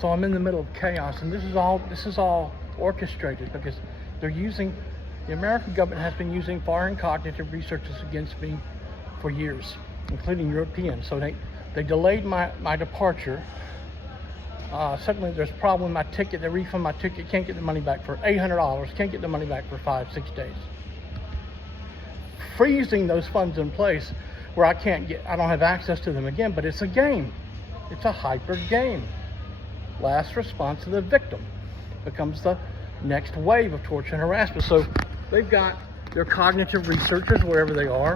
So I'm in the middle of chaos, and this is all orchestrated because they're using, the American government has been using foreign cognitive researchers against me for years, including European. So they delayed my departure. Suddenly there's a problem with my ticket. They refund my ticket, can't get the money back for $800, can't get the money back for 5-6 days. Freezing those funds in place where I don't have access to them again, but it's a game. It's a hyper game. Last response to the victim becomes the next wave of torture and harassment. So they've got their cognitive researchers wherever they are,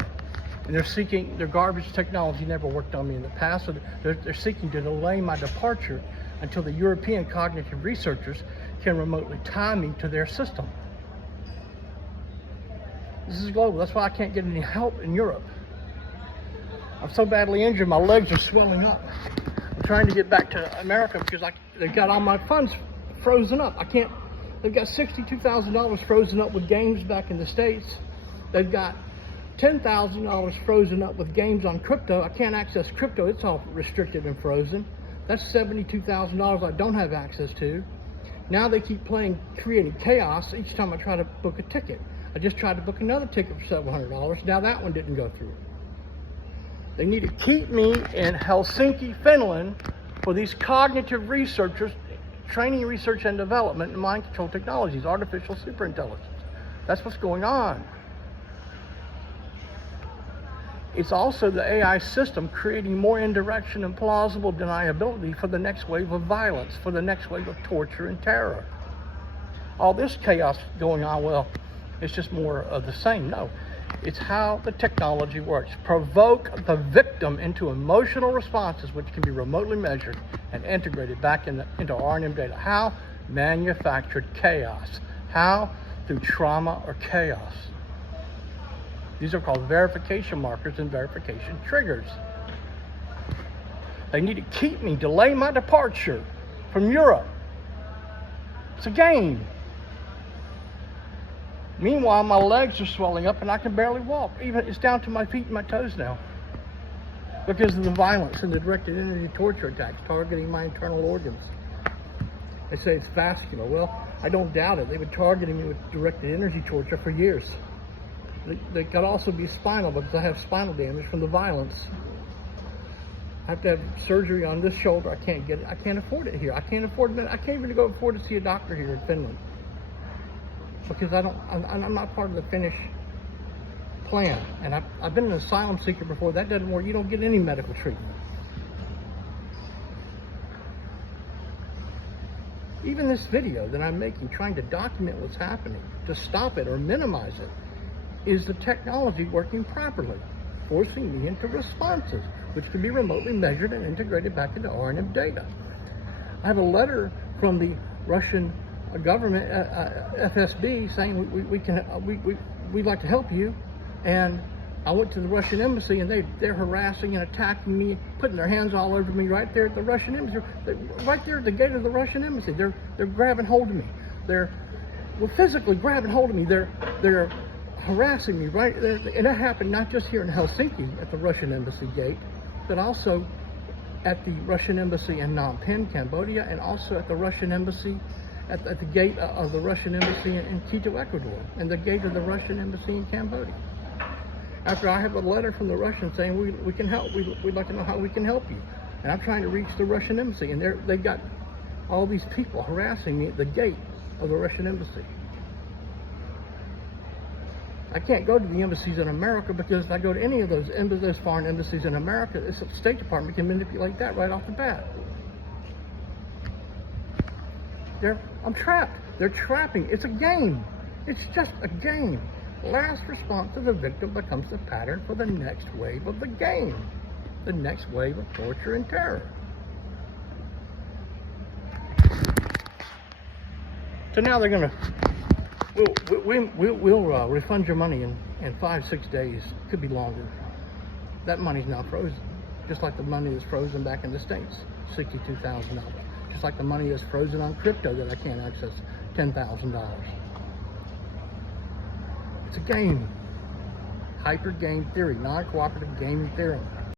and they're seeking, their garbage technology never worked on me in the past, so they're seeking to delay my departure until the European cognitive researchers can remotely tie me to their system. This is global. That's why I can't get any help in Europe. I'm so badly injured, my legs are swelling up. I'm trying to get back to America because they've got all my funds frozen up. They've got $62,000 frozen up with games back in the States. They've got $10,000 frozen up with games on crypto. I can't access crypto, it's all restricted and frozen. That's $72,000 I don't have access to. Now they keep creating chaos each time I try to book a ticket. I just tried to book another ticket for $700. Now that one didn't go through. They need to keep me in Helsinki, Finland for these cognitive researchers, training, research, and development in mind control technologies, artificial superintelligence. That's what's going on. It's also the AI system creating more indirection and plausible deniability for the next wave of violence, for the next wave of torture and terror. All this chaos going on, well, it's just more of the same. No, it's how the technology works. Provoke the victim into emotional responses which can be remotely measured and integrated back into R&M data. How? Manufactured chaos. How? Through trauma or chaos. These are called verification markers and verification triggers. They need to keep me, delay my departure from Europe. It's a game. Meanwhile, my legs are swelling up and I can barely walk. Even it's down to my feet and my toes now because of the violence and the directed energy torture attacks targeting my internal organs. They say it's vascular. Well, I don't doubt it. They've been targeting me with directed energy torture for years. They could also be spinal because I have spinal damage from the violence. I have to have surgery on this shoulder. I can't get it. I can't afford it here. I can't even go afford to see a doctor here in Finland because I'm not part of the Finnish plan. And I've been an asylum seeker before. That doesn't work. You don't get any medical treatment. Even this video that I'm making, trying to document what's happening, to stop it or minimize it, is the technology working properly, forcing me into responses, which can be remotely measured and integrated back into R&M data. I have a letter from the Russian government, FSB, saying we'd like to help you, and I went to the Russian embassy and they're harassing and attacking me, putting their hands all over me right there at the Russian embassy, right there at the gate of the Russian embassy. They're grabbing hold of me. They're physically grabbing hold of me. They're harassing me right there. And that happened not just here in Helsinki at the Russian embassy gate, but also at the Russian embassy in Phnom Penh, Cambodia, and also at the Russian embassy at the gate of the Russian embassy in Quito, Ecuador, and the gate of the Russian embassy in Cambodia. After I have a letter from the Russians saying we can help, we'd like to know how we can help you, and I'm trying to reach the Russian embassy, and they've got all these people harassing me at the gate of the Russian embassy. I can't go to the embassies in America because if I go to any of those foreign embassies in America, the State Department can manipulate that right off the bat. I'm trapped. They're trapping. It's a game. It's just a game. Last response to the victim becomes the pattern for the next wave of the game. The next wave of torture and terror. So now they're going to We'll refund your money in 5-6 days, could be longer. That money's now frozen, just like the money that's frozen back in the States, $62,000. Just like the money that's frozen on crypto that I can't access, $10,000. It's a game. Hyper game theory, non-cooperative gaming theorem.